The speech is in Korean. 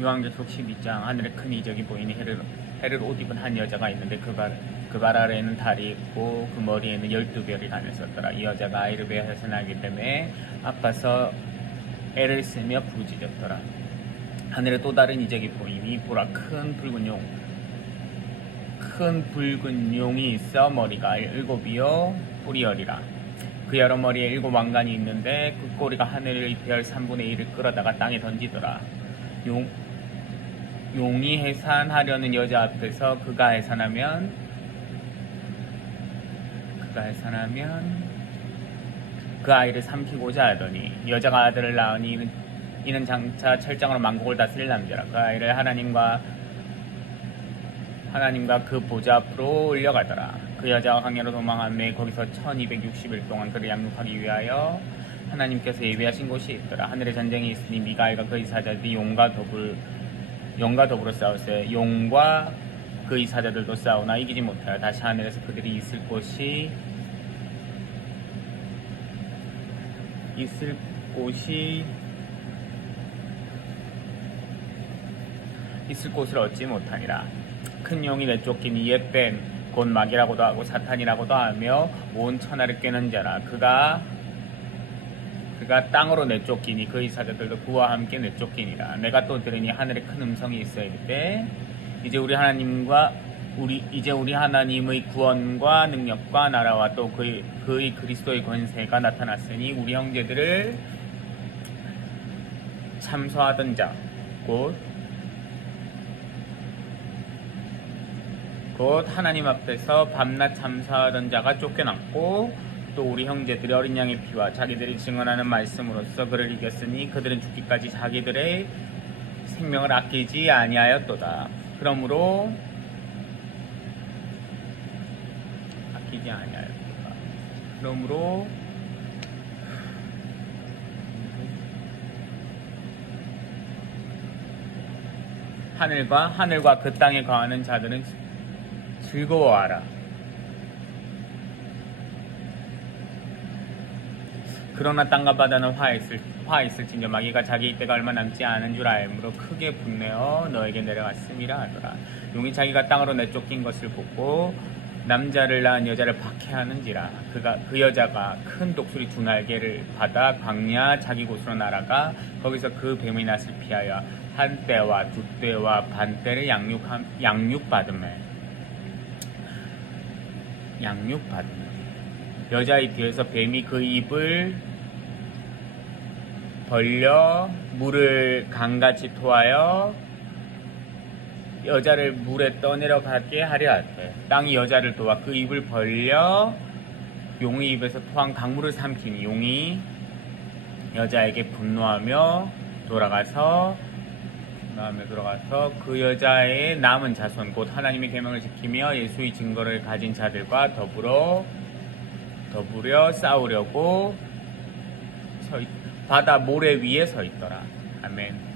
요한계시록 12장 하늘에 큰 이적이 보이니 해를 해를 옷 입은 한 여자가 있는데 그발 그발 아래에는 달이 있고 그 머리에는 열두 별이 다녔었더라. 이 여자가 아이를 배해서 나기 때문에 아파서 애를 쓰며 부르짖었더라. 하늘에 또 다른 이적이 보이니 보라 큰 붉은 용. 큰 붉은 용이 있어 머리가 일곱이요 뿔이 열이라. 그 여러 머리에 일곱 왕관이 있는데 그 꼬리가 하늘의 별 3분의 1을 끌어다가 땅에 던지더라. 용, 용이 해산하려는 여자 앞에서 그가 해산하면 그가 해산하면 그 아이를 삼키고자 하더니 여자가 아들을 낳으니 이는, 장차 철장으로 만국을 다스릴 남자라. 그 아이를 하나님과 하나님과 그 보좌 앞으로 올려가더라. 그 여자가 강야로 도망하며 거기서 1260일 동안 그를 양육하기 위하여 하나님께서 예비하신 곳이 있더라. 하늘에 전쟁이 있으니 미가엘과 그의 사자들이 용과 더불 용과 더불어 싸우세. 용과 그의 사자들도 싸우나 이기지 못하여 다시 하늘에서 그들이 있을 곳이 있을 곳이 있을 곳을 얻지 못하니라. 큰 용이 내쫓기니 옛뱀 곧 마귀라고도 하고 사탄이라고도 하며 온 천하를 깨는 자라. 그가 그가 땅으로 내쫓기니 그의 사자들도 그와 함께 내쫓기니라. 내가 또 들으니 하늘에 큰 음성이 있어 이르되 이제 우리 하나님과 우리 이제 우리 하나님의 구원과 능력과 나라와 또 그의, 그의 그리스도의 권세가 나타났으니 우리 형제들을 참소하던 자곧 곧 하나님 앞에서 밤낮 참사하던 자가 쫓겨났고 또 우리 형제들이 어린 양의 피와 자기들이 증언하는 말씀으로써 그를 이겼으니 그들은 죽기까지 자기들의 생명을 아끼지 아니하였도다. 그러므로 아끼지 아니하였도다. 그러므로 하늘과 하늘과 그 땅에 거하는 자들은 즐거워하라. 그러나 땅과 바다는 화 있을 화 있을진저 마귀가 자기 때가 얼마 남지 않은 줄 알므로 크게 분내어 너에게 내려갔음이라 하더라. 용이 자기가 땅으로 내쫓긴 것을 보고 남자를 낳은 여자를 박해하는지라. 그가 그 여자가 큰 독수리 두 날개를 받아 광야 자기 곳으로 날아가 거기서 그 뱀의 낯을 피하여 한 때와 두 때와 반 때를 양육함 양육 받음에. 양육 받음에 여자의 뒤에서 뱀이 그 입을 벌려 물을 강같이 토하여 여자를 물에 떠내려 가게 하려 하되 땅이 여자를 도와 그 입을 벌려 용의 입에서 토한 강물을 삼키니 용이 여자에게 분노하며 돌아가서 분노하며 돌아가서 그 여자의 남은 자손 곧 하나님의 계명을 지키며 예수의 증거를 가진 자들과 더불어 더불어 싸우려고 바다 모래 위에 서 있더라. 아멘.